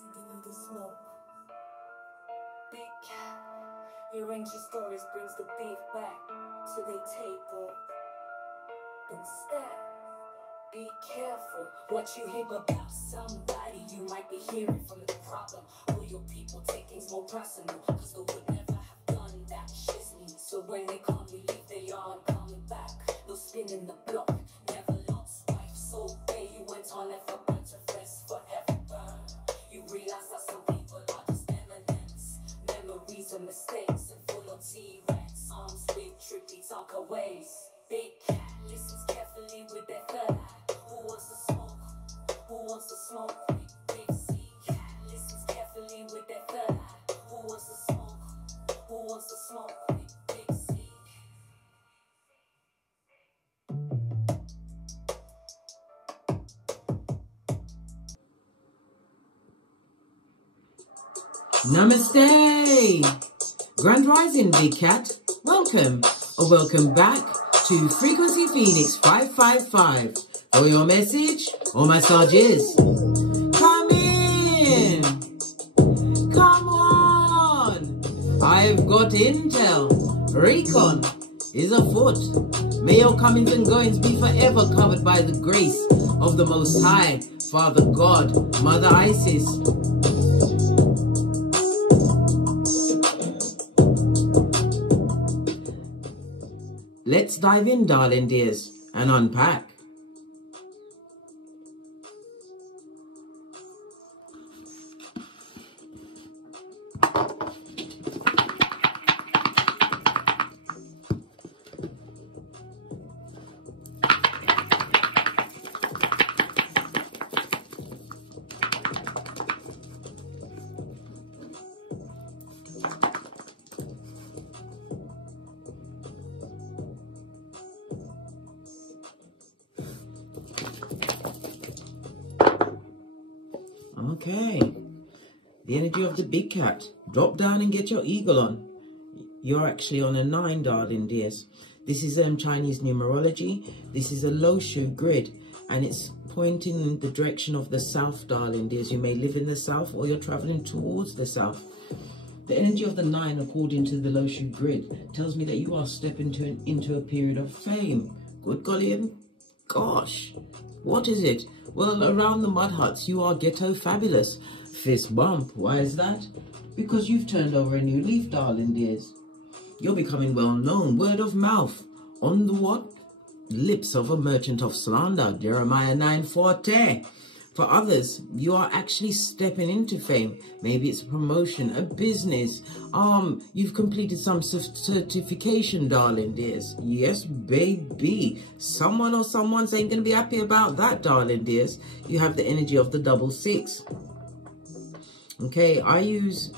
Through the smoke. Big cat, hearing your stories brings the beef back to the table. Instead, be careful what you hear about somebody. You might be hearing from the problem, or your people take things more personal, cause they would never have done that. Shit's me. So when they come, you leave their yard, coming back. No spinning the block, never lost wife. So babe, you went on and for burn to rest forever burn. You realize that some people are just eminence, memories and mistakes, and full of T-Rex arms with trippy talker ways. Big cat listens carefully with their third eye. Who wants to smoke? Who wants to smoke? Big C cat listens carefully with their third eye. Who wants to smoke? Who wants to smoke? Big C. Namaste! Grand Rising, Big Cat. Welcome, or welcome back to Frequency Phoenix 555. For your message or massages. Come in! Come on! I've got intel. Recon is afoot. May your comings and goings be forever covered by the grace of the Most High, Father God, Mother Isis. Let's dive in, darling dears, and unpack. Okay, the energy of the big cat. Drop down and get your eagle on. You're actually on a 9, darling dears. This is Chinese numerology. This is a low shu grid, and it's pointing in the direction of the south, darling dears. You may live in the south, or you're traveling towards the south. The energy of the 9, according to the low shu grid, tells me that you are stepping into a period of fame. Good golly, gosh, what is it? Well, around the mud huts, you are ghetto fabulous. Fist bump. Why is that? Because you've turned over a new leaf, darling dears. You're becoming well known. Word of mouth. On the what? Lips of a merchant of slander. Jeremiah 9:40. For others, you are actually stepping into fame. Maybe it's a promotion, a business. You've completed some certification, darling dears. Yes, baby. Someone or someone's ain't going to be happy about that, darling dears. You have the energy of the 66. Okay, I use,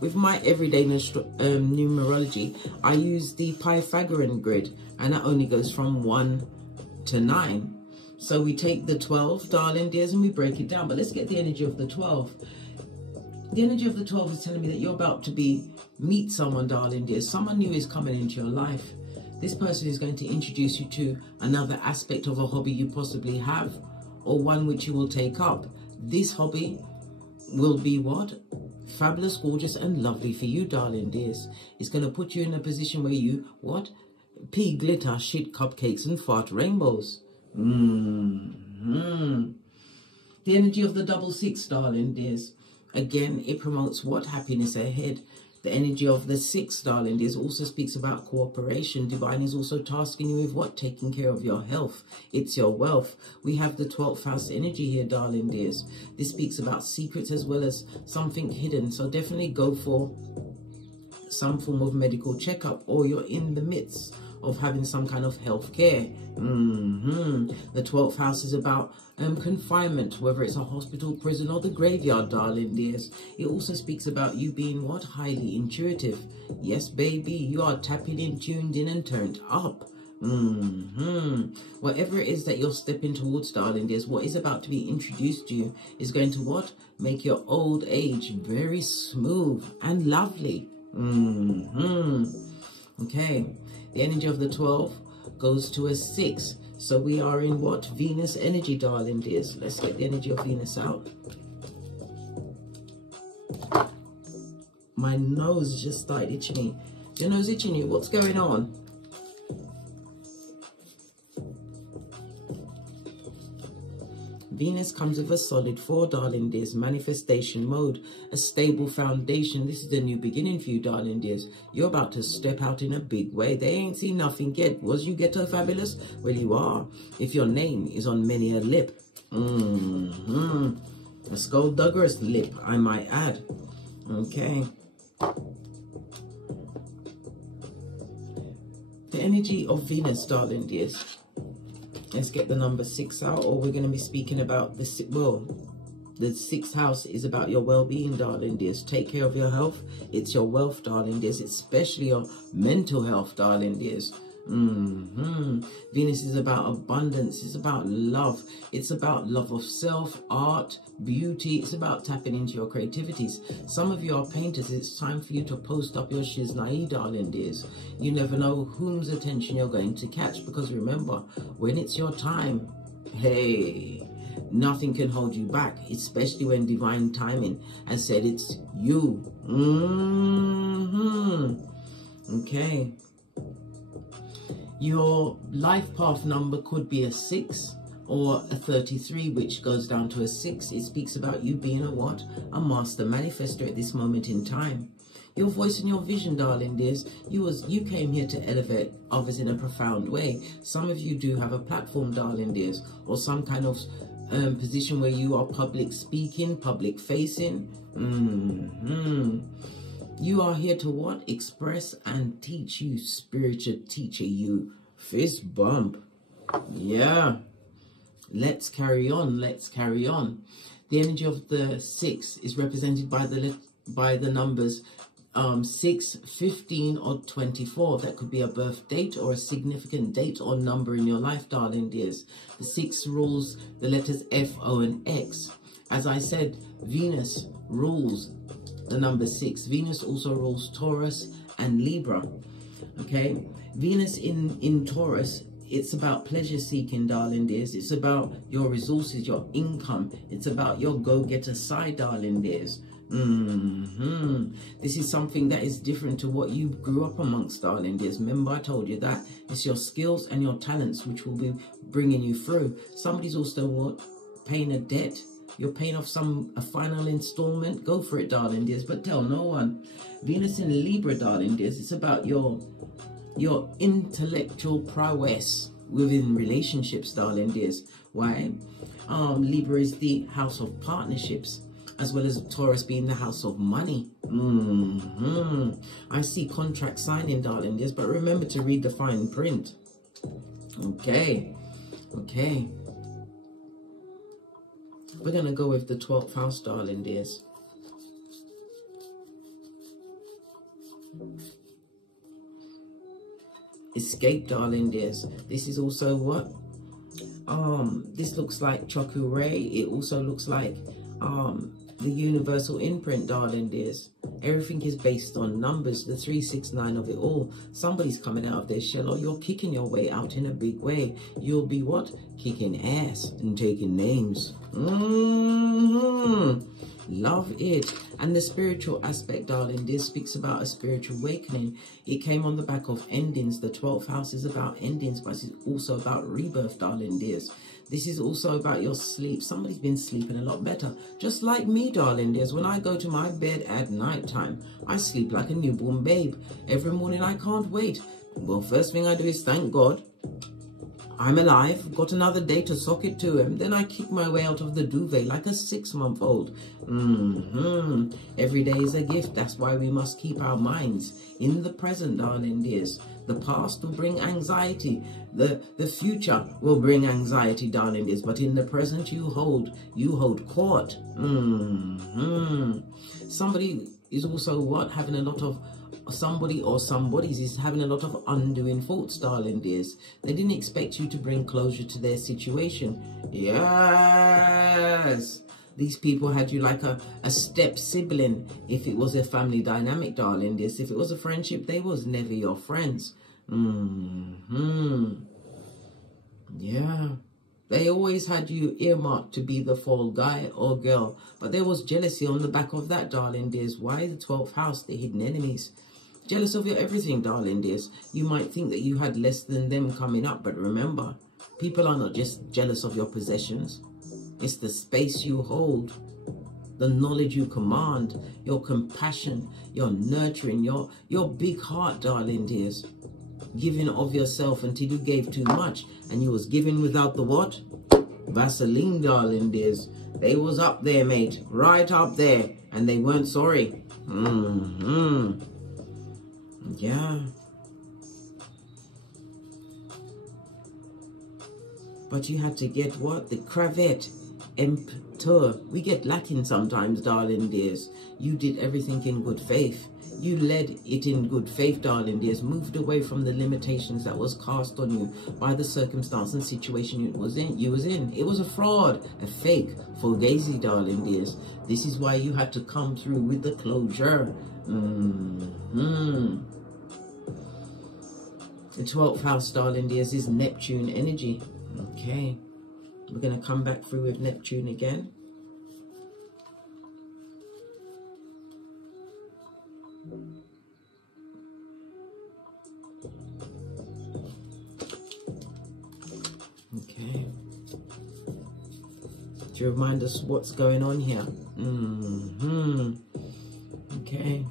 with my everyday numerology, I use the Pythagorean grid, and that only goes from 1 to 9. So we take the 12, darling dears, and we break it down. But let's get the energy of the 12. The energy of the 12 is telling me that you're about to meet someone, darling dears. Someone new is coming into your life. This person is going to introduce you to another aspect of a hobby you possibly have, or one which you will take up. This hobby will be what? Fabulous, gorgeous, and lovely for you, darling dears. It's going to put you in a position where you, what? Pee glitter, shit cupcakes, and fart rainbows. The energy of the 66, darling dears. Again, it promotes what? Happiness ahead. The energy of the 6, darling dears, also speaks about cooperation. Divine is also tasking you with what? Taking care of your health. It's your wealth. We have the 12th house energy here, darling dears. This speaks about secrets as well as something hidden. So definitely go for some form of medical checkup, or you're in the midst of having some kind of health care. The 12th house is about confinement, whether it's a hospital, prison, or the graveyard, darling dears. It also speaks about you being what? Highly intuitive. Yes, baby, you are tapping in, tuned in, and turned up. Whatever it is that you're stepping towards, darling dears, what is about to be introduced to you is going to what? Make your old age very smooth and lovely. Okay, the energy of the 12 goes to a 6. So we are in what? Venus energy, darling dears. Let's get the energy of Venus out. My nose just started itching me. Your nose itching you? What's going on? Venus comes with a solid 4, darling dears. Manifestation mode, a stable foundation. This is a new beginning for you, darling dears. You're about to step out in a big way. They ain't seen nothing yet. Was you ghetto fabulous? Well, you are. If your name is on many a lip. A skullduggerous lip, I might add. Okay. The energy of Venus, darling dears. Let's get the number 6 out, or we're going to be speaking about the 6th house is about your well-being, darling dears. Take care of your health. It's your wealth, darling dears. It's especially your mental health, darling dears. Venus is about abundance. It's about love. It's about love of self, art, beauty. It's about tapping into your creativities. Some of you are painters. It's time for you to post up your shiznai, darling dears. You never know whose attention you're going to catch, because remember, when it's your time, hey, nothing can hold you back, especially when divine timing has said it's you. Okay. Your life path number could be a 6 or a 33, which goes down to a 6. It speaks about you being a what? A master manifestor at this moment in time. Your voice and your vision, darling dears. You came here to elevate others in a profound way. Some of you do have a platform, darling dears, or some kind of position where you are public speaking, public facing. You are here to what? Express and teach, you spiritual teacher, you. Fist bump. Yeah. Let's carry on. Let's carry on. The energy of the 6 is represented by the numbers 6, 15, or 24. That could be a birth date or a significant date or number in your life, darling dears. The 6 rules the letters F, O, and X. As I said, Venus rules the number 6. Venus also rules Taurus and Libra. Okay, Venus in Taurus, it's about pleasure seeking, darling dears. It's about your resources, your income. It's about your go-getter side, darling dears. This is something that is different to what you grew up amongst, darling dears. Remember, I told you that it's your skills and your talents which will be bringing you through. Somebody's also what? Paying a debt. You're paying off a final installment. Go for it, darling dears, but tell no one. Venus in Libra, darling dears, it's about your intellectual prowess within relationships, darling dears. Why? Libra is the house of partnerships, as well as Taurus being the house of money. I see contract signing, darling dears, but remember to read the fine print. Okay. Okay. We're going to go with the 12th house, darling dears. Escape, darling dears. This is also what? This looks like Chokurei. It also looks like the universal imprint, darling dears. Everything is based on numbers, the 369 of it all. Somebody's coming out of their shell, or you're kicking your way out in a big way. You'll be what? Kicking ass and taking names. Love it. And the spiritual aspect, darling dears, speaks about a spiritual awakening. It came on the back of endings. The 12th house is about endings, but it's also about rebirth, darling dears. This is also about your sleep. Somebody's been sleeping a lot better. Just like me, darling dears. When I go to my bed at night time, I sleep like a newborn babe. Every morning I can't wait. Well, first thing I do is thank God I'm alive, got another day to sock it to him. Then I kick my way out of the duvet like a 6-month-old. Every day is a gift. That's why we must keep our minds in the present, darling dears. The past will bring anxiety. The future will bring anxiety, darling dears. But in the present, you hold court. Somebody is also what? Having a lot of... Somebody or somebody's is having a lot of undoing thoughts, darling dears. They didn't expect you to bring closure to their situation. Yes. These people had you like a step sibling if it was a family dynamic, darling dears. If it was a friendship, they was never your friends. Yeah. They always had you earmarked to be the fall guy or girl. But there was jealousy on the back of that, darling dears. Why? The 12th house, the hidden enemies. Jealous of your everything, darling dears. You might think that you had less than them coming up, but remember, people are not just jealous of your possessions. It's the space you hold, the knowledge you command, your compassion, your nurturing, your big heart, darling dears. Giving of yourself until you gave too much, and you was giving without the what? Vaseline, darling dears. They was up there, mate, right up there, and they weren't sorry. Yeah. But you had to get what? The cravette emptor. We get Latin sometimes, darling dears. You did everything in good faith. You led it in good faith, darling dears. Moved away from the limitations that was cast on you by the circumstance and situation you was in. It was a fraud, a fake, fugazi, darling dears. This is why you had to come through with the closure. The 12th house, darling dears, is Neptune energy. Okay, we're going to come back through with Neptune again. Okay, to remind us what's going on here. Okay.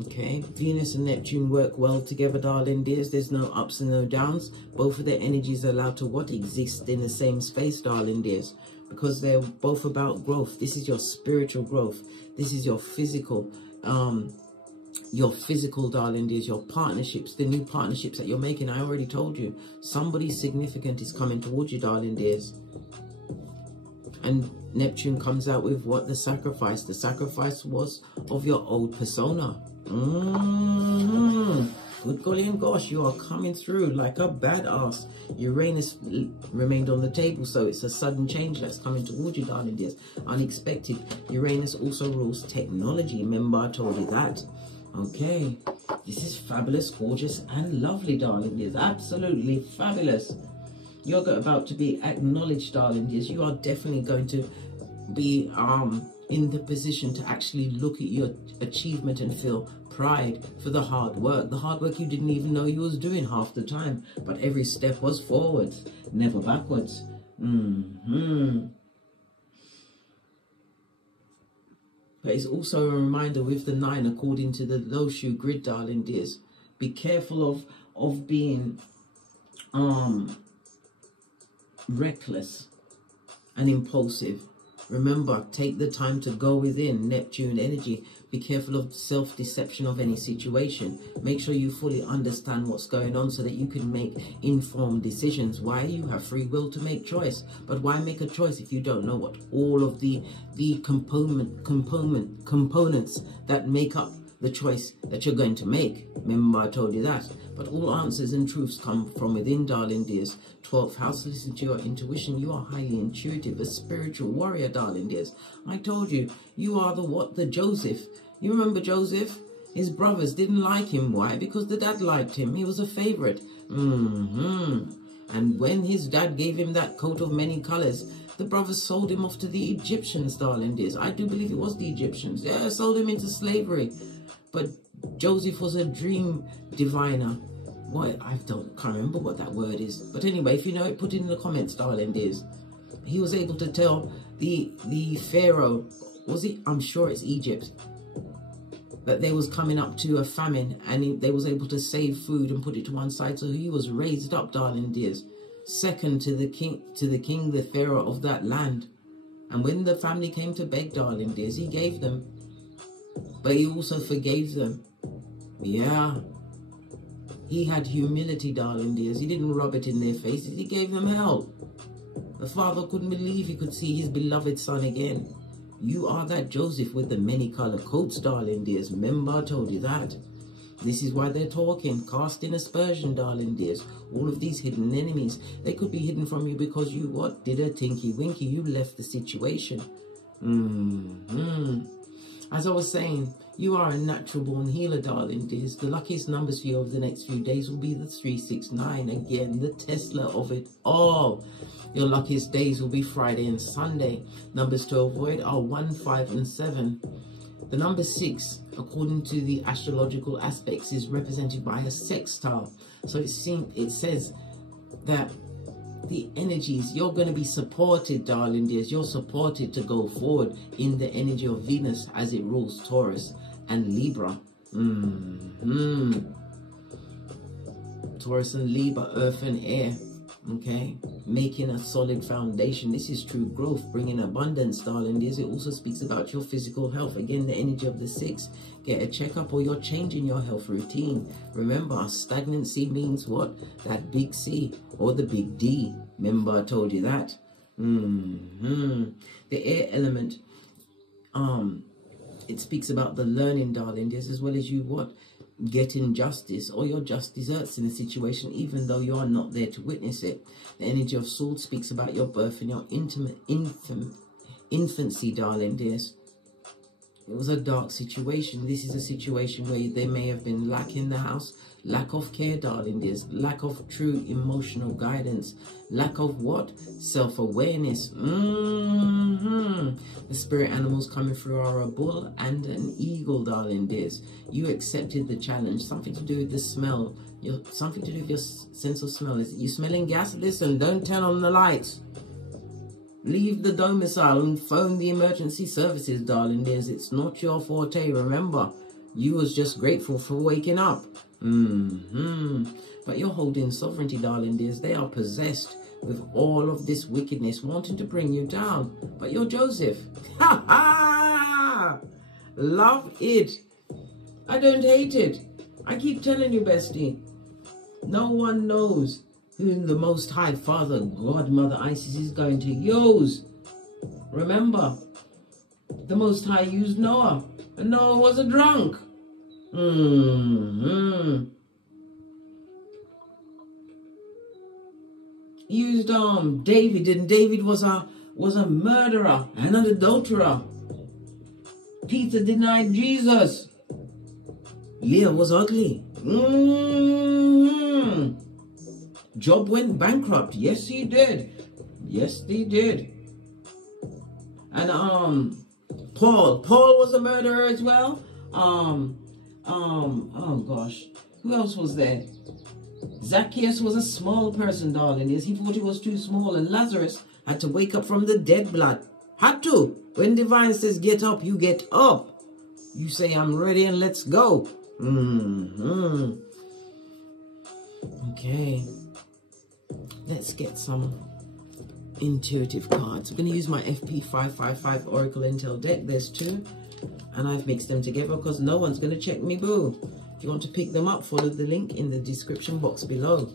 Okay, Venus and Neptune work well together, darling dears. There's no ups and no downs. Both of their energies are allowed to what? Exist in the same space, darling dears. Because they're both about growth. This is your spiritual growth. This is your physical, darling dears, your partnerships, the new partnerships that you're making. I already told you. Somebody significant is coming towards you, darling dears. And Neptune comes out with what? The sacrifice. The sacrifice was of your old persona. Good golly and gosh, you are coming through like a badass. Uranus remained on the table, so it's a sudden change that's coming towards you, darling dears. Unexpected. Uranus also rules technology. Remember, I told you that. Okay, this is fabulous, gorgeous, and lovely, darling dears. Absolutely fabulous. You're about to be acknowledged, darling dears. You are definitely going to be in the position to actually look at your achievement and feel pride for the hard work. The hard work you didn't even know you was doing half the time. But every step was forwards, never backwards. But it's also a reminder with the 9, according to the low shoe grid, darling dears. Be careful of being reckless and impulsive. Remember, take the time to go within, Neptune energy. Be careful of self-deception of any situation. Make sure you fully understand what's going on so that you can make informed decisions. Why? You have free will to make choice. But why make a choice if you don't know what all of the components that make up the choice that you're going to make? Remember, I told you that. But all answers and truths come from within, darling dears. 12th house, listen to your intuition. You are highly intuitive, a spiritual warrior, darling dears. I told you, you are the what? The Joseph. You remember Joseph? His brothers didn't like him. Why? Because the dad liked him. He was a favorite. And when his dad gave him that coat of many colors, the brothers sold him off to the Egyptians, darling dears. I do believe it was the Egyptians. Yeah, sold him into slavery. But Joseph was a dream diviner. What? Can't remember what that word is. But anyway, if you know it, put it in the comments, darling dears. He was able to tell the Pharaoh, was it? I'm sure it's Egypt, that they was coming up to a famine, and they was able to save food and put it to one side. So he was raised up, darling dears, second to the king, the Pharaoh of that land. And when the family came to beg, darling dears, he gave them. But he also forgave them. Yeah. He had humility, darling dears. He didn't rub it in their faces. He gave them help. The father couldn't believe he could see his beloved son again. You are that Joseph with the many color coats, darling dears. Remember, I told you that. This is why they're talking. Casting aspersion, darling dears. All of these hidden enemies, they could be hidden from you because you what? Did a tinky winky. You left the situation. As I was saying, you are a natural born healer, darling dears. The luckiest numbers for you over the next few days will be the 369. Again, the Tesla of it all. Your luckiest days will be Friday and Sunday. Numbers to avoid are 1, 5, and 7. The number 6, according to the astrological aspects, is represented by a sextile. So it says that the energies, you're going to be supported, darling dears. You're supported to go forward in the energy of Venus as it rules Taurus and Libra. Taurus and Libra, earth and air. Okay, making a solid foundation. This is true growth, bringing abundance, darling dears. It also speaks about your physical health. Again, the energy of the 6. Get a checkup, or you're changing your health routine. Remember, stagnancy means what? That big C or the big D. Remember, I told you that. The air element, it speaks about the learning, darling dears, as well as you what? Getting justice, or your just desserts in a situation, even though you are not there to witness it. The energy of Swords speaks about your birth and your infancy, darling dears. It was a dark situation. This is a situation where there may have been lack in the house, lack of care, darling dears, lack of true emotional guidance, lack of what? Self-awareness. The spirit animals coming through are a bull and an eagle, darling dears. You accepted the challenge. Something to do with the smell. Something to do with your sense of smell. Is you smelling gas? Listen, don't turn on the lights. Leave the domicile and phone the emergency services, darling dears. It's not your forte. Remember, you was just grateful for waking up. But you're holding sovereignty, darling dears. They are possessed with all of this wickedness, wanting to bring you down. But you're Joseph. Ha ha! Love it. I don't hate it. I keep telling you, bestie. No one knows who the Most High Father, God, Mother Isis is going to use. Remember, the Most High used Noah, and Noah was a drunk. Used David, and David was a murderer and an adulterer. Peter denied Jesus. Leah was ugly. Job went bankrupt. Yes, he did. Yes, he did. And Paul was a murderer as well. Oh gosh, who else was there? Zacchaeus was a small person, darling. He thought he was too small, and Lazarus had to wake up from the dead blood. Had to. When divine says get up, you get up. You say I'm ready and let's go. Okay. Let's get some intuitive cards. I'm going to use my FP555 Oracle Intel deck. There's 2. And I've mixed them together because no one's going to check me, boo. If you want to pick them up, follow the link in the description box below.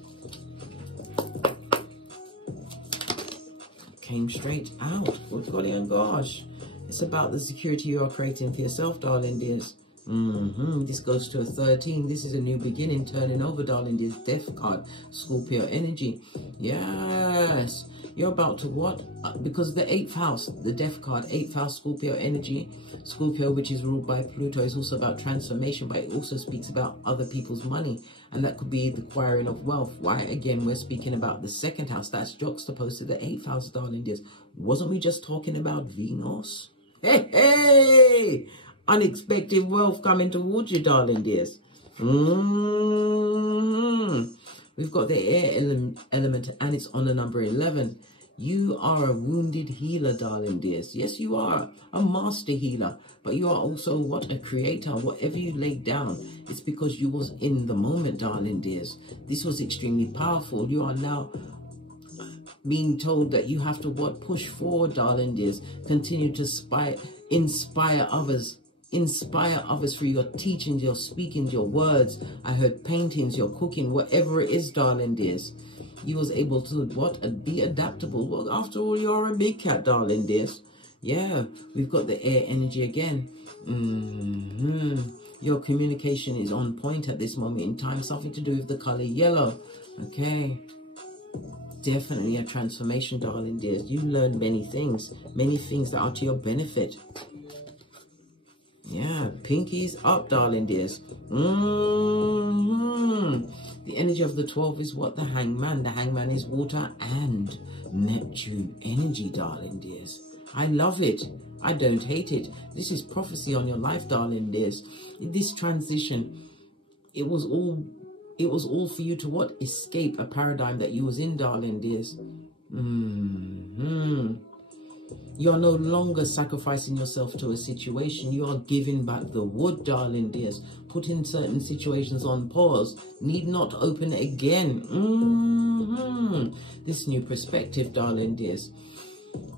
Came straight out. Good golly and gosh. It's about the security you are creating for yourself, darling dears. This goes to a 13. This is a new beginning, turning over, darling dears. Death card, Scorpio energy. Yes, you're about to what? Because the 8th house, the death card, 8th house, Scorpio energy. Scorpio, which is ruled by Pluto, is also about transformation, but it also speaks about other people's money, and that could be the acquiring of wealth. Why? Again, we're speaking about the 2nd house. That's juxtaposed to the 8th house, darling dears. Wasn't we just talking about Venus? Hey, hey! Unexpected wealth coming towards you, darling dears. We've got the air element, and it's on the number 11. You are a wounded healer, darling dears. Yes, you are a master healer, but you are also what? A creator. Whatever you laid down, it's because you was in the moment, darling dears. This was extremely powerful. You are now being told that you have to what? Push forward, darling dears. Continue to inspire others. Inspire others through your teachings, your speakings, your words. I heard paintings, your cooking, whatever it is, darling dears. You was able to what? Be adaptable. Well, after all, you're a big cat, darling dears. Yeah, we've got the air energy again. Your communication is on point at this moment in time. Something to do with the color yellow. Okay. Definitely a transformation, darling dears. You learn many things that are to your benefit. Yeah, pinkies up, darling dears. The energy of the 12 is what? The hangman. The hangman is water and Neptune energy, darling dears. I love it. I don't hate it. This is prophecy on your life, darling dears. This transition, it was all for you to what? Escape a paradigm that you was in, darling dears. You're no longer sacrificing yourself to a situation. You are giving back the wood, darling dears. Putting certain situations on pause. Need not open it again. This new perspective, darling dears.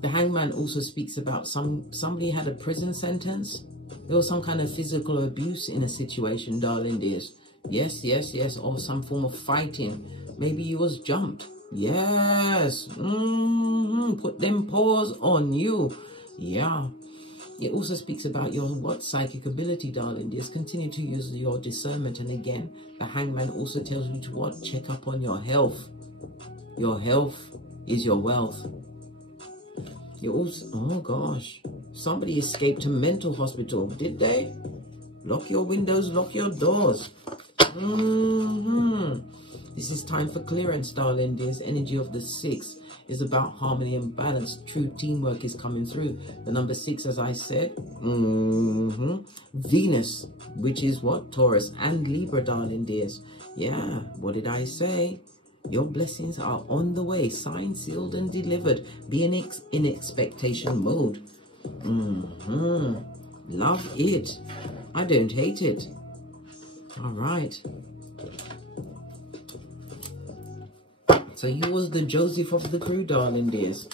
The hangman also speaks about somebody had a prison sentence. There was some kind of physical abuse in a situation, darling dears. Yes, yes, yes. Or some form of fighting. Maybe you was jumped. Yes. Put them paws on you. Yeah. It also speaks about your what? Psychic ability, darling dears. Continue to use your discernment. And again, the hangman also tells you to what? Check up on your health. Your health is your wealth. You also, oh gosh, somebody escaped a mental hospital, did they? Lock your windows, lock your doors. This is time for clearance, darling dears. Energy of the 6 is about harmony and balance. True teamwork is coming through. The number 6, as I said, Venus, which is what? Taurus and Libra, darling dears. Yeah, what did I say? Your blessings are on the way, signed, sealed, and delivered. Be in expectation mode. Love it. I don't hate it. All right. So you was the Joseph of the crew, darling dears.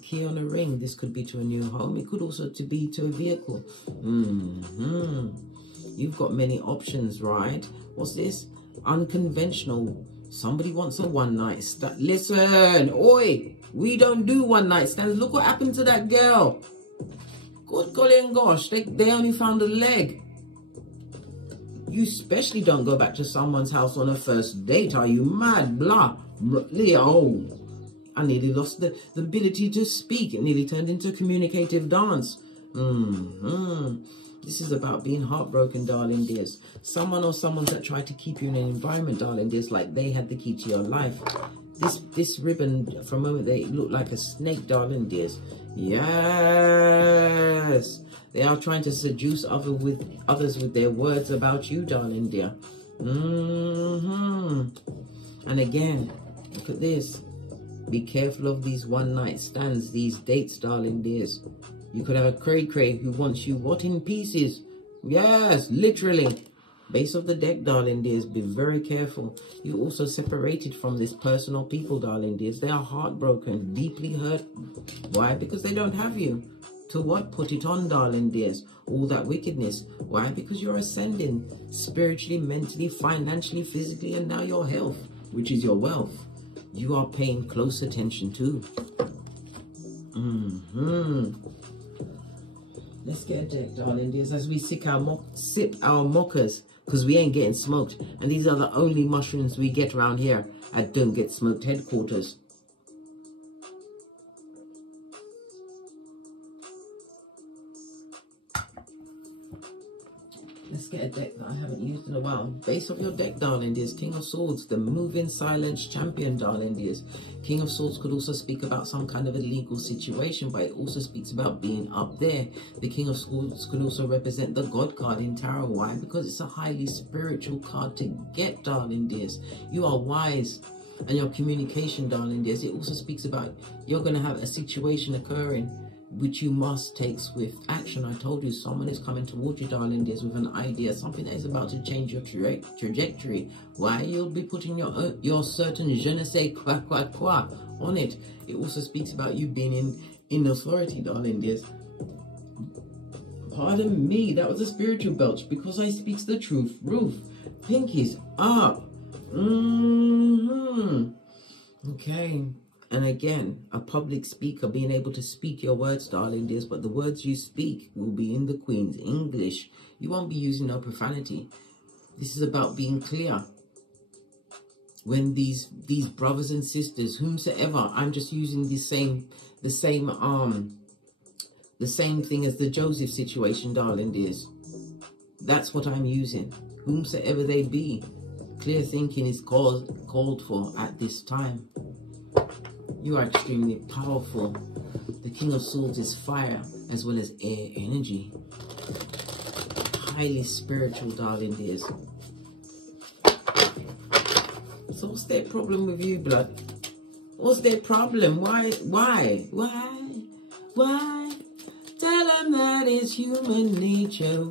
Key on a ring. This could be to a new home. It could also be to a vehicle. You've got many options, right? What's this? Unconventional. Somebody wants a one-night stand. Listen, oi, we don't do one-night stands. Look what happened to that girl. Good golly and gosh, they only found a leg. You especially don't go back to someone's house on a first date. Are you mad? Blah. Oh. I nearly lost the ability to speak. It nearly turned into a communicative dance. This is about being heartbroken, darling dears. Someone or someone's that tried to keep you in an environment, darling dears, like they had the key to your life. This ribbon, for a moment, they look like a snake, darling dears. Yes. They are trying to seduce others with their words about you, darling dear. And again, look at this. Be careful of these one-night stands, these dates, darling dears. You could have a cray-cray who wants you what? In pieces. Yes, literally. Base of the deck, darling dears. Be very careful. You also separated from this person or people, darling dears. They are heartbroken, deeply hurt. Why? Because they don't have you. To what? Put it on, darling dears. All that wickedness. Why? Because you're ascending spiritually, mentally, financially, physically, and now your health, which is your wealth. You are paying close attention to. Let's get a deck, darling dears, as we sip our mockers, because we ain't getting smoked. And these are the only mushrooms we get around here at Don't Get Smoked headquarters. Let's get a deck that I haven't used in a while. Base of your deck, darling dears. King of Swords, the moving silence champion, darling dears. King of Swords could also speak about some kind of a legal situation, but it also speaks about being up there. The King of Swords could also represent the God card in tarot. Why? Because it's a highly spiritual card to get, darling dears. You are wise. And your communication, darling dears, it also speaks about you're going to have a situation occurring which you must take swift action. I told you, someone is coming towards you, darling dears, with an idea, something that is about to change your trajectory. Why? You'll be putting your certain je ne sais quoi on it. It also speaks about you being in authority, darling dears. Pardon me, that was a spiritual belch, because I speaks the truth. Roof, pinkies up. Okay. And again, a public speaker, being able to speak your words, darling dears, but the words you speak will be in the Queen's English. You won't be using no profanity. This is about being clear. When these brothers and sisters, whomsoever, I'm just using the same thing as the Joseph situation, darling dears. That's what I'm using. Whomsoever they be, clear thinking is called for at this time. You are extremely powerful. The King of Swords is fire as well as air energy. Highly spiritual, darling dears. So what's their problem with you, blood? What's their problem? Why? Tell them that it's human nature.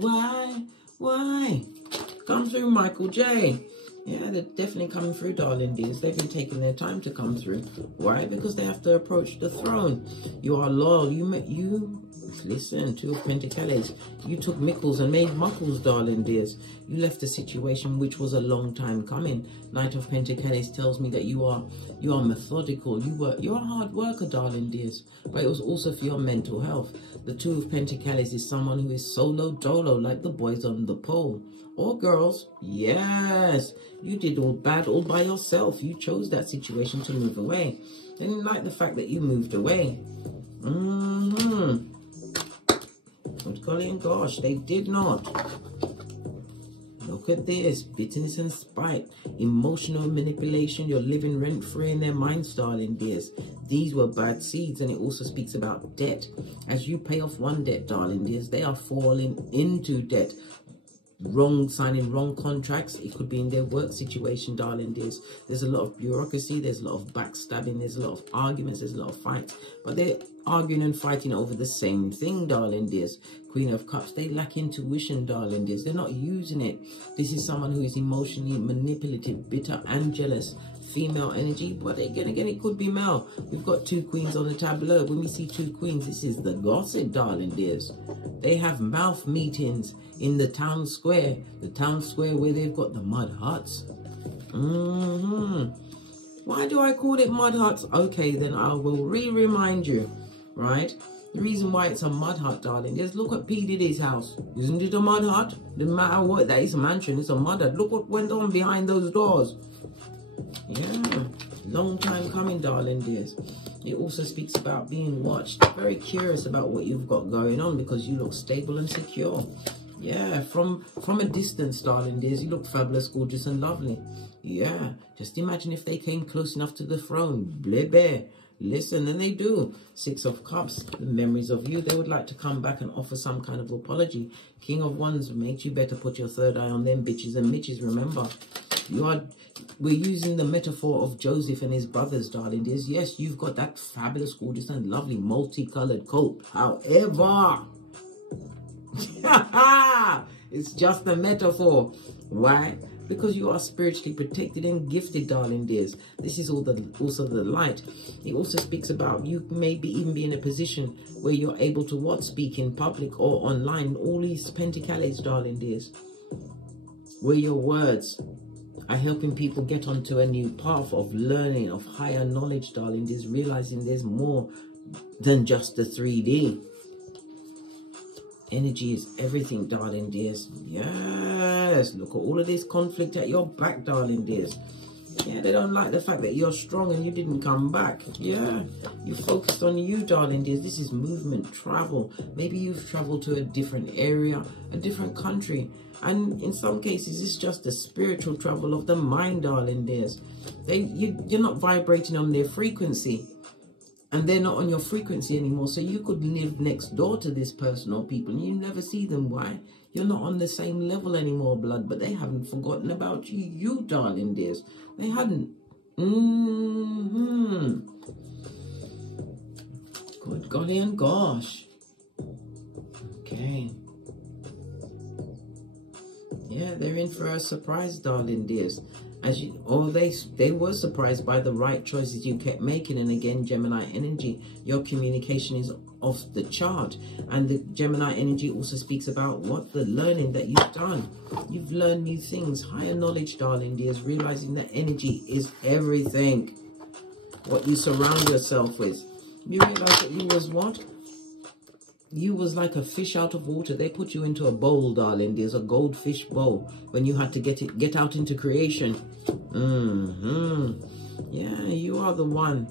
Why? Come through, Michael J. Yeah, they're definitely coming through, darling dears. They've been taking their time to come through. Why? Because they have to approach the throne. You are loyal. Listen, Two of Pentacles. You took mickles and made muckles, darling dears. You left a situation which was a long time coming. Knight of Pentacles tells me that you are methodical. You're a hard worker, darling dears. But it was also for your mental health. The Two of Pentacles is someone who is solo dolo, like the boys on the pole. Or girls. Yes. You did all bad all by yourself. You chose that situation to move away. They didn't like the fact that you moved away. Good golly and gosh, they did not. Look at this. Bitterness and spite. Emotional manipulation. You're living rent-free in their minds, darling dears. These were bad seeds, and it also speaks about debt. As you pay off one debt, darling dears, they are falling into debt. Signing wrong contracts. It could be in their work situation, darling dears. There's a lot of bureaucracy. There's a lot of backstabbing. There's a lot of arguments. There's a lot of fights. But they're arguing and fighting over the same thing, darling dears. Queen of Cups. They lack intuition, darling dears. They're not using it. This is someone who is emotionally manipulative, bitter and jealous. Female energy, but again, it could be male. We've got two queens on the tableau. When we see two queens, this is the gossip, darling dears. They have mouth meetings in the town square. The town square where they've got the mud huts. Why do I call it mud huts? Okay, then I will remind you, right? The reason why it's a mud hut, darling, is look at P. Diddy's house. Isn't it a mud hut? No matter what, that is a mansion. It's a mud hut. Look what went on behind those doors. Yeah, long time coming, darling dears. It also speaks about being watched. Very curious about what you've got going on because you look stable and secure. Yeah, from a distance, darling dears, you look fabulous, gorgeous and lovely. Yeah, just imagine if they came close enough to the throne. Blebe. Listen, and they do. Six of Cups, the memories of you. They would like to come back and offer some kind of apology. King of Wands makes you better put your third eye on them bitches and mitches, remember. We're using the metaphor of Joseph and his brothers, darling dears. Yes, you've got that fabulous, gorgeous and lovely multicolored coat. However, it's just a metaphor. Why? Because you are spiritually protected and gifted, darling dears. This is also the light. It also speaks about you maybe even be in a position where you're able to speak in public or online. All these pentacles, darling dears, where your words are helping people get onto a new path of learning, of higher knowledge, darling dears, realizing there's more than just the 3D. Energy is everything, darling dears. Yes, look at all of this conflict at your back, darling dears. Yeah, they don't like the fact that you're strong and you didn't come back. Yeah, you focused on you, darling dears. This is movement, travel. Maybe you've traveled to a different area, a different country. And in some cases, it's just the spiritual travel of the mind, darling dears. You're not vibrating on their frequency. And they're not on your frequency anymore. So you could live next door to this person or people and you never see them. Why? You're not on the same level anymore, blood. But they haven't forgotten about you, darling dears. They hadn't. Good golly and gosh. Okay. Yeah, they're in for a surprise, darling dears. They were surprised by the right choices you kept making. And again, Gemini energy, your communication is off the chart. And the Gemini energy also speaks about the learning that you've done. You've learned new things, higher knowledge, darling dears, realizing that energy is everything. what you surround yourself with. You realize that you was what? You was like a fish out of water. They put you into a bowl, darling. There's a goldfish bowl when you had to get out into creation. Yeah, you are the one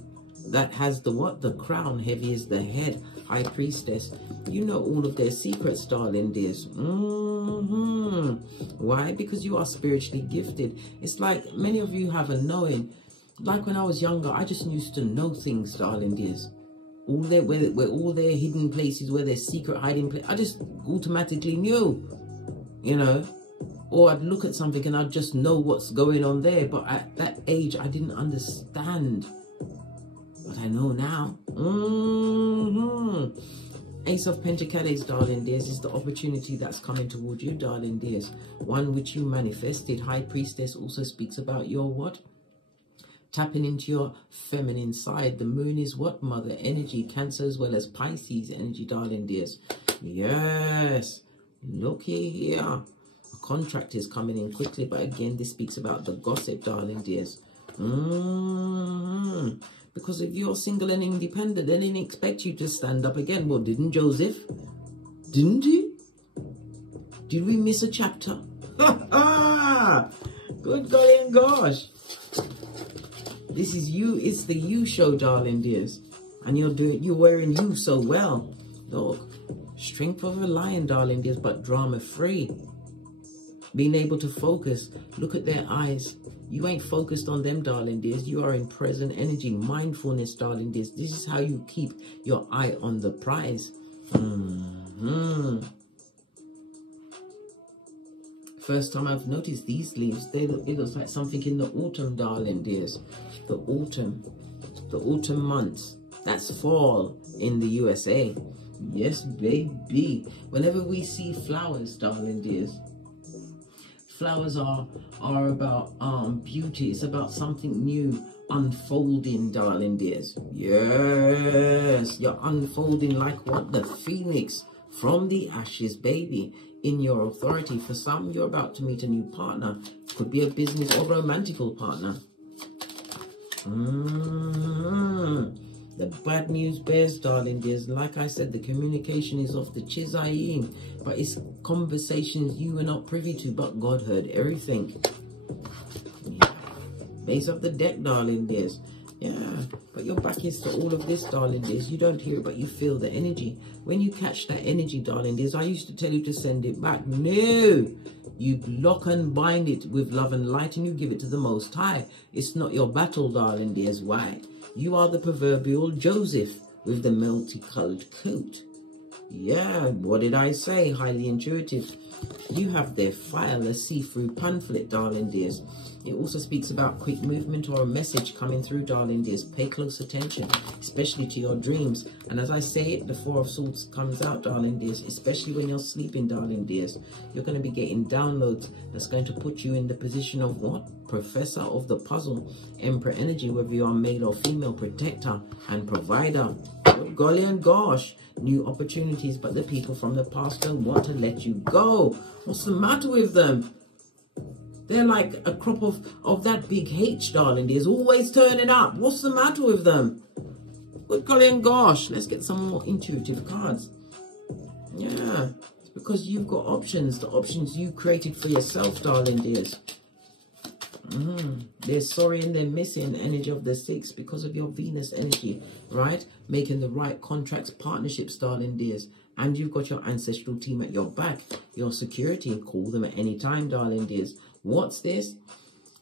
that has the what? The crown. Heavy is the head. High Priestess. You know all of their secrets, darling dears. Why? Because you are spiritually gifted. It's like many of you have a knowing. Like when I was younger, I just used to know things, darling dears. All their where all their hidden places, where their secret hiding place, I just automatically knew, you know. Or I'd look at something and I'd just know what's going on there. But at that age, I didn't understand. But I know now. Ace of Pentacles, darling dears, is the opportunity that's coming toward you, darling dears. One which you manifested. High Priestess also speaks about your what? Tapping into your feminine side. The moon is what? Mother energy. Cancer as well as Pisces energy, darling dears. Yes. Looky here. A contract is coming in quickly. But again, this speaks about the gossip, darling dears. Because if you're single and independent, they didn't expect you to stand up again. Well, didn't Joseph? Didn't he? Did we miss a chapter? Good golly gosh. This is you. It's the you show, darling dears. And you're wearing you so well. Look, strength of a lion, darling dears, but drama free. Being able to focus. Look at their eyes. You ain't focused on them, darling dears. You are in present energy. Mindfulness, darling dears. This is how you keep your eye on the prize. First time I've noticed these leaves, it looks like something in the autumn, darling dears. The autumn months. That's fall in the USA. Yes, baby. Whenever we see flowers, darling dears, flowers are about beauty. It's about something new unfolding, darling dears. Yes, you're unfolding like what? The phoenix from the ashes, baby. In your authority. For some, you're about to meet a new partner. Could be a business or romantical partner. The bad news bears, darling dears. Like I said, the communication is off the chizayin, but it's conversations you are not privy to, but God heard everything. Yeah. Base of the deck, darling dears. Yeah, but your back is to all of this, darling dears. You don't hear it, but you feel the energy. When you catch that energy, darling dears, I used to tell you to send it back. No, you lock and bind it with love and light, and you give it to the Most High. It's not your battle, darling dears. Why? You are the proverbial Joseph with the multicolored coat. Yeah, what did I say? Highly intuitive. You have their file, a see-through pamphlet, darling dears. It also speaks about quick movement or a message coming through, darling dears. Pay close attention, especially to your dreams. And as I say it, the Four of Swords comes out, darling dears, especially when you're sleeping, darling dears. You're going to be getting downloads that's going to put you in the position of what? Professor of the puzzle. Emperor energy, whether you are male or female, protector and provider. Good golly and gosh. New opportunities, but the people from the past don't want to let you go. What's the matter with them? They're like a crop of that big H, darling dears, always turning up. What's the matter with them? Good golly and gosh, let's get some more intuitive cards. Yeah, it's because you've got options, the options you created for yourself, darling dears. They're sorry and they're missing energy of the 6 because of your Venus energy, right? Making the right contracts, partnerships, darling dears. And you've got your ancestral team at your back, your security. Call them at any time, darling dears. What's this?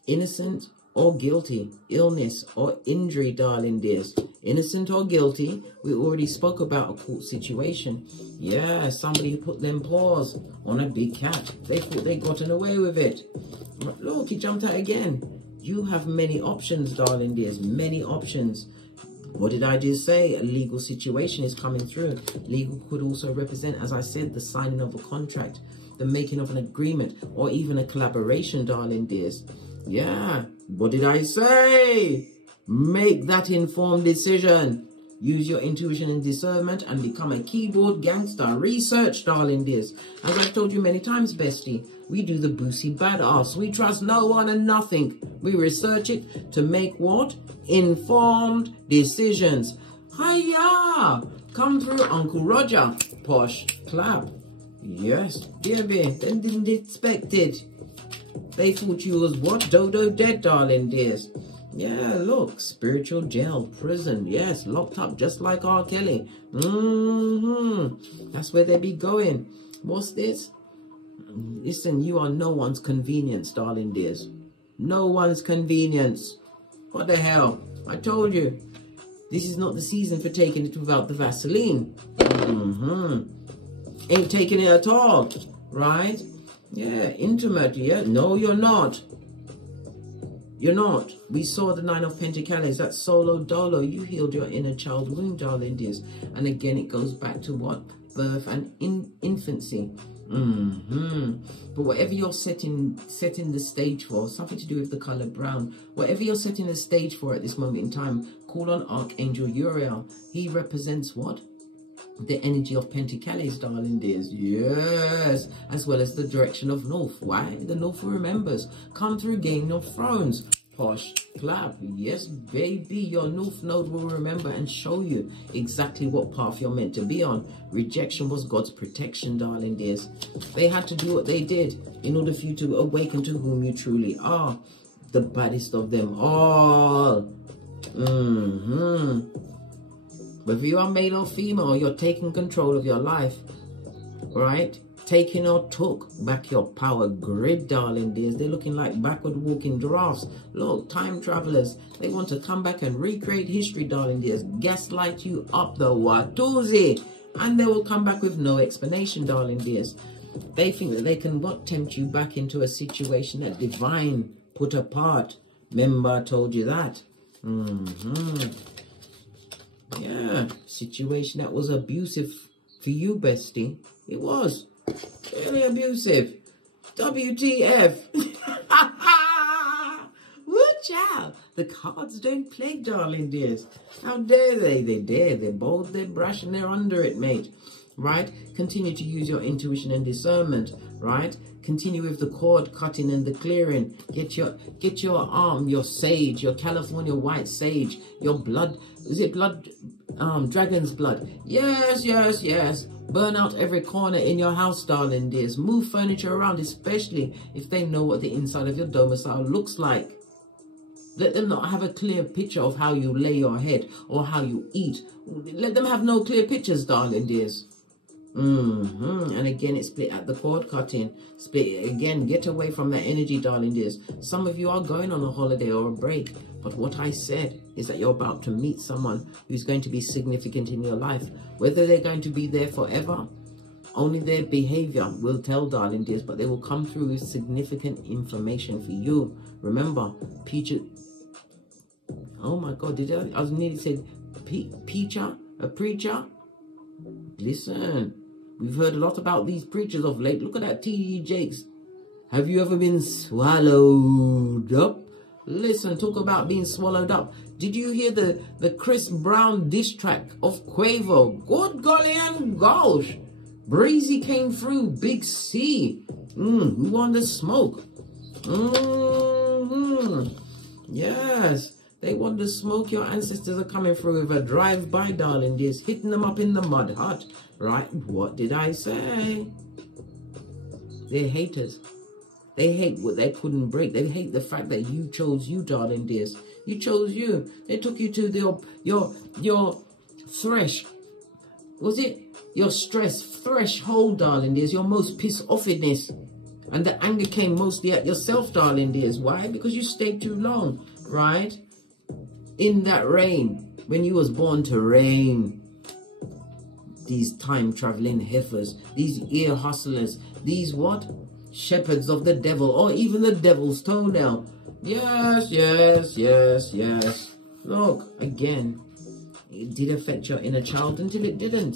Innocent or guilty, illness or injury, darling dears. Innocent or guilty, we already spoke about a court situation. Yeah, somebody put them paws on a big cat. They thought they'd gotten away with it. Look, he jumped out again. You have many options, darling dears, many options. What did I just say? A legal situation is coming through. Legal could also represent, as I said, the signing of a contract, the making of an agreement, or even a collaboration, darling dears. Yeah, what did I say? Make that informed decision. Use your intuition and discernment and become a keyboard gangster. Research, darling dears. As I've told you many times, bestie, we do the boosie badass. We trust no one and nothing. We research it to make what? Informed decisions. Hiya! Come through, Uncle Roger. Posh clap. Yes, baby. They didn't expect it. They thought you was what? Dodo dead, darling dears. Yeah, look. Spiritual jail, prison. Yes, locked up just like R. Kelly. That's where they be going. What's this? Listen, you are no one's convenience, darling dears. No one's convenience. What the hell? I told you. This is not the season for taking it without the Vaseline. Ain't taking it at all. Right? Yeah, intimate. Yeah. No, you're not. You're not. We saw the 9 of Pentacles. That's solo dolo. You healed your inner child wound, darling dears. And again, it goes back to what? Birth and infancy. But whatever you're setting the stage for, something to do with the color brown, whatever you're setting the stage for at this moment in time, call on Archangel Uriel. He represents what? The energy of Pentacles, darling dears. Yes, as well as the direction of north. Why? The north remembers. Come through, Game of Thrones. Posh clap. Yes, baby, your north node will remember and show you exactly what path you're meant to be on. Rejection was God's protection, darling dears. They had to do what they did in order for you to awaken to whom you truly are. The baddest of them all. Whether you are male or female, you're taking control of your life, right? Taking or took back your power grid, darling dears. They're looking like backward walking giraffes. Look, time travelers. They want to come back and recreate history, darling dears. Gaslight you up the watuzi. And they will come back with no explanation, darling dears. They think that they can what? Tempt you back into a situation that divine put apart. Remember I told you that. Yeah, situation that was abusive for you, bestie. It was. Really abusive. WTF. Watch out. The cards don't play, darling dears. How dare they? They dare. They're bold, they're brash, and they're under it, mate. Right? Continue to use your intuition and discernment. Right? Continue with the cord cutting and the clearing. Get your your sage, your California white sage, your blood. Is it blood? Dragon's blood. Yes, yes, yes. Burn out every corner in your house, darling dears. Move furniture around, especially if they know what the inside of your domicile looks like. Let them not have a clear picture of how you lay your head or how you eat. Let them have no clear pictures, darling dears. And again, it's split at the cord cutting. Split it again. Get away from that energy, darling dears. Some of you are going on a holiday or a break. But what I said is that you're about to meet someone who's going to be significant in your life. Whether they're going to be there forever, only their behavior will tell, darling dears. But they will come through with significant information for you. Remember, Peacher. Oh my God, I was nearly said Peacher, a preacher? Listen, we've heard a lot about these preachers of late. Look at that T.D. Jakes. Have you ever been swallowed up? Listen, talk about being swallowed up. Did you hear the Chris Brown diss track of Quavo? Good golly and gosh. Breezy came through. Big C. Who won the smoke? Yes. They want to smoke. Your ancestors are coming through with a drive-by, darling dears. Hitting them up in the mud hut. Right? What did I say? They're haters. They hate what they couldn't break. They hate the fact that you chose you, darling dears. You chose you. They took you to your thresh. Was it? Your stress threshold, darling dears. Your most piss-offiness. And the anger came mostly at yourself, darling dears. Why? Because you stayed too long. Right? In that rain. When you was born to reign. These time-traveling heifers. These ear hustlers. These what? Shepherds of the devil, or even the devil's toenail. Yes, yes, yes, yes. Look, again, it did affect your inner child until it didn't.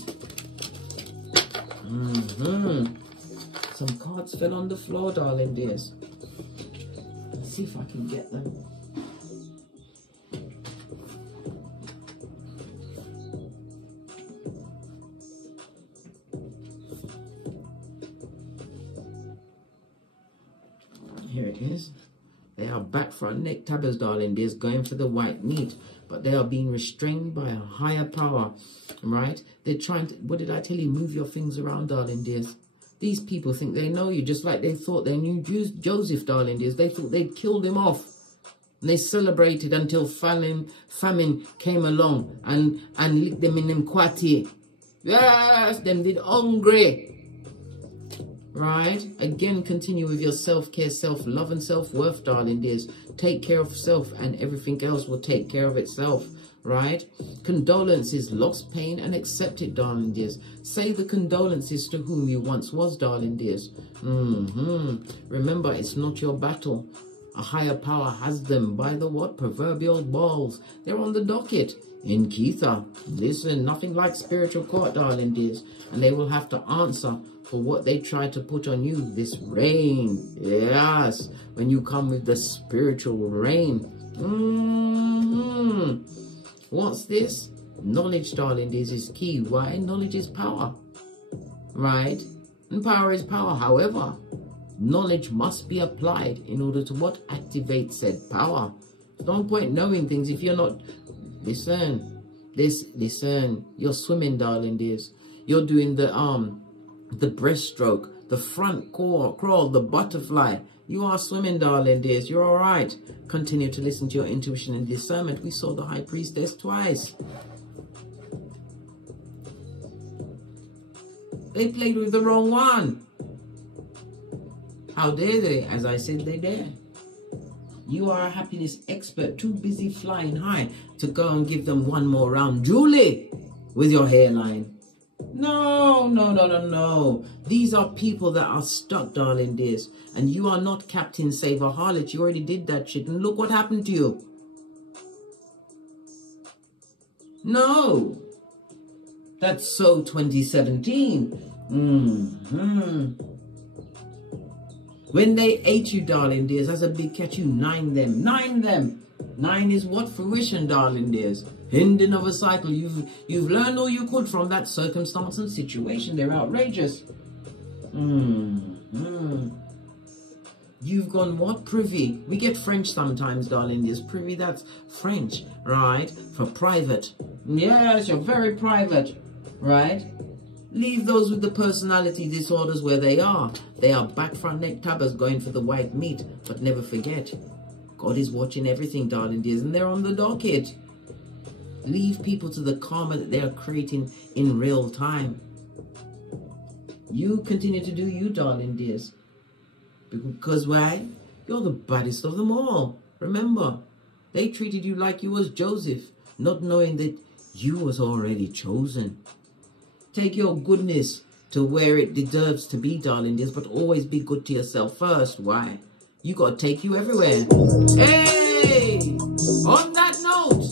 Some cards fell on the floor, darling dears. Let's see if I can get them. Here it is. They are back front neck tabbers, darling dears, going for the white meat. But they are being restrained by a higher power, right? They're trying to, what did I tell you? Move your things around, darling dears. These people think they know you, just like they thought they knew Joseph, darling dears. They thought they'd killed him off. And they celebrated until famine came along and licked them in them kwati. Yes, them did hungry. Right? Again, continue with your self-care, self-love and self-worth, darling dears. Take care of self and everything else will take care of itself. Right? Condolences, loss, pain, and accept it, darling dears. Say the condolences to whom you once was, darling dears. Remember, it's not your battle. A higher power has them by the what? Proverbial balls. They're on the docket. In Keitha. Listen, nothing like spiritual court, darling dears. And they will have to answer for what they try to put on you. This rain. Yes. When you come with the spiritual rain. What's this? Knowledge, darling dears, is key. Why? Knowledge is power. Right? And power is power. However, knowledge must be applied in order to what? Activate said power. No point knowing things if you're not... Listen. Listen. You're swimming, darling dears. You're doing the breaststroke, the front crawl, the butterfly. You are swimming, darling dears. You're all right. Continue to listen to your intuition and discernment. We saw the High Priestess twice. They played with the wrong one. How dare they? As I said, they dare. You are a happiness expert, too busy flying high to go and give them one more round. Julie, with your hairline. No, no, no, no, no. These are people that are stuck, darling dears. And you are not Captain Save a Harlot. You already did that shit. And look what happened to you. No. That's so 2017. When they ate you, darling dears, as a big cat, you 9 them. 9 them. 9 is what? Fruition, darling dears. Ending of a cycle. You've learned all you could from that circumstance and situation. They're outrageous. You've gone what? Privy. We get French sometimes, darling dears. Privy, that's French, right? For private. Yes, you're very private, right? Leave those with the personality disorders where they are. They are back front neck tabbers going for the white meat. But never forget, God is watching everything, darling dears, and they're on the docket. Leave people to the karma that they are creating in real time. You continue to do you, darling dears. Because why? You're the baddest of them all. Remember, they treated you like you was Joseph, not knowing that you was already chosen. Take your goodness to where it deserves to be, darling dears, but always be good to yourself first. Why? You got to take you everywhere. Hey! On that note,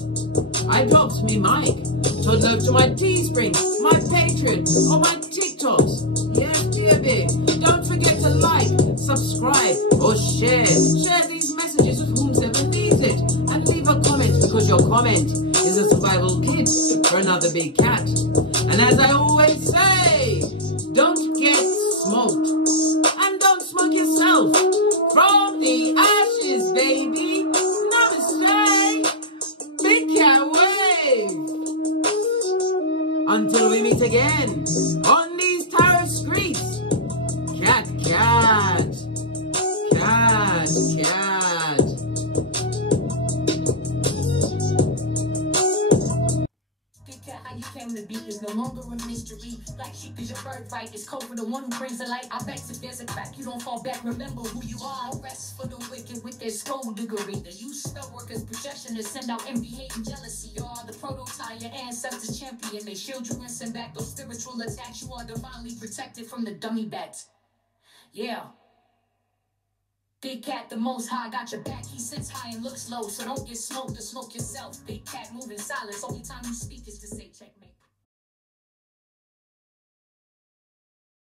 I dropped me mic. So love to my Teespring, my Patreon, or my TikToks. Yes, baby. Don't forget to like, subscribe, or share. Share these messages with whomsoever needs it. And leave a comment, because your comment is a survival kit for another big cat. And as I always say, don't get smoked. And don't smoke yourself. From the ashes, baby. Namaste. Big cat wave. Until we meet again on these tarot streets. Cat, cat. Cat, cat. You came to be is no longer a mystery. Black sheep is your birthright. It's code for the one who brings the light. I bet if there's a crack, you don't fall back. Remember who you are. No rest for the wicked with their skullduggery. The use spell workers' projection to send out envy, hate, and jealousy. You are the prototype, your ancestors champion. They shield you and send back those spiritual attacks. You are divinely protected from the dummy bats. Yeah. Big cat, the most high, got your back. He sits high and looks low, so don't get smoked or smoke yourself. Big cat moving silence. Only time you speak